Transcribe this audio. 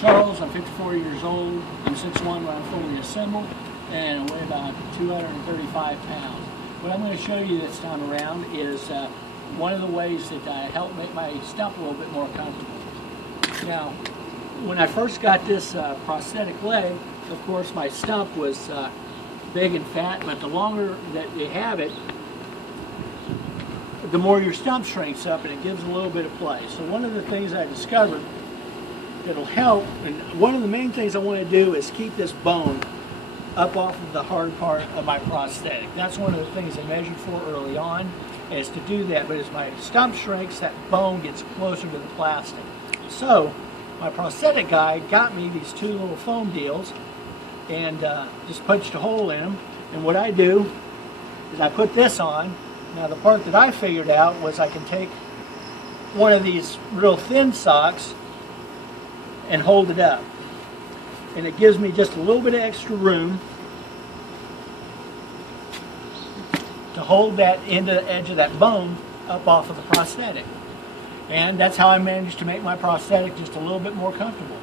Charles. I'm 54 years old. I'm 6'1" when I'm fully assembled, and I weigh about 235 pounds. What I'm going to show you this time around is one of the ways that I help make my stump a little bit more comfortable. Now, when I first got this prosthetic leg, of course my stump was big and fat, but the longer that you have it, the more your stump shrinks up and it gives a little bit of play. So one of the things I discovered that'll help, and one of the main things I want to do is keep this bone up off of the hard part of my prosthetic. That's one of the things I measured for early on, is to do that. But as my stump shrinks, that bone gets closer to the plastic. So my prosthetic guy got me these two little foam deals and just punched a hole in them. And what I do is I put this on. Now the part that I figured out was I can take one of these real thin socks and hold it up. And it gives me just a little bit of extra room to hold that end of the edge of that bone up off of the prosthetic. And that's how I managed to make my prosthetic just a little bit more comfortable.